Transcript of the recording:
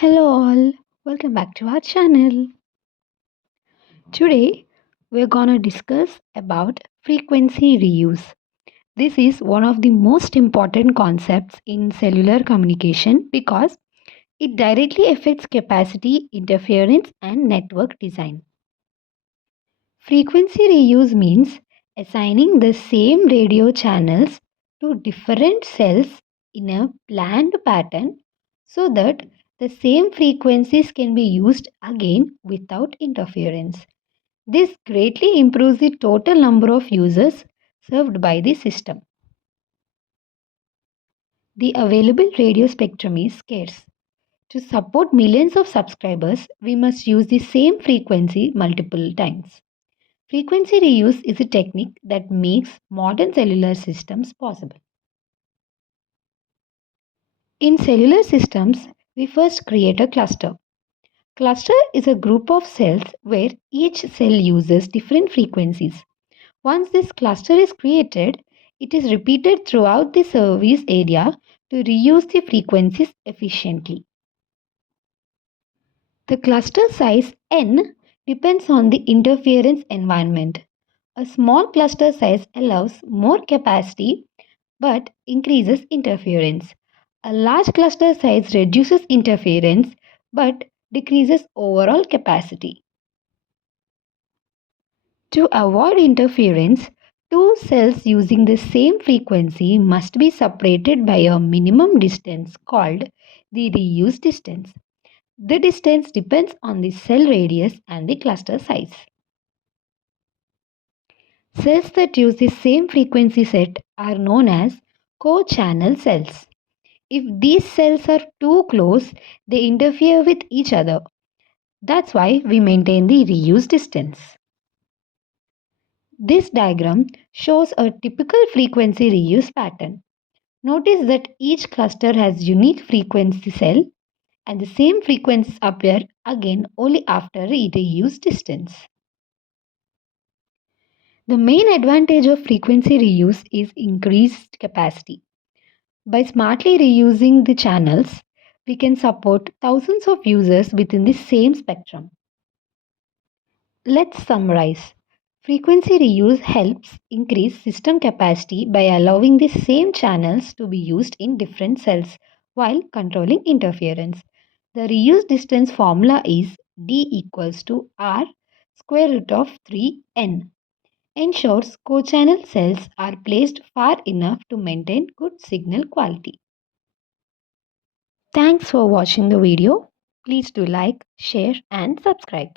Hello all, welcome back to our channel. Today we're gonna discuss about frequency reuse. This is one of the most important concepts in cellular communication because it directly affects capacity, interference and network design. Frequency reuse means assigning the same radio channels to different cells in a planned pattern so that the same frequencies can be used again without interference. This greatly improves the total number of users served by the system. The available radio spectrum is scarce. To support millions of subscribers, we must use the same frequency multiple times. Frequency reuse is a technique that makes modern cellular systems possible. In cellular systems, we first create a cluster. Cluster is a group of cells where each cell uses different frequencies. Once this cluster is created, it is repeated throughout the service area to reuse the frequencies efficiently. The cluster size n depends on the interference environment. A small cluster size allows more capacity but increases interference. A large cluster size reduces interference but decreases overall capacity. To avoid interference, two cells using the same frequency must be separated by a minimum distance called the reuse distance. The distance depends on the cell radius and the cluster size. Cells that use the same frequency set are known as co-channel cells. If these cells are too close, they interfere with each other. That's why we maintain the reuse distance. This diagram shows a typical frequency reuse pattern. Notice that each cluster has unique frequency cell and the same frequencies appear again only after a reuse distance. The main advantage of frequency reuse is increased capacity. By smartly reusing the channels, we can support thousands of users within the same spectrum. Let's summarize. Frequency reuse helps increase system capacity by allowing the same channels to be used in different cells while controlling interference. The reuse distance formula is D equals to R square root of 3n. Ensures co-channel cells are placed far enough to maintain good signal quality. Thanks for watching the video. Please do like, share and subscribe.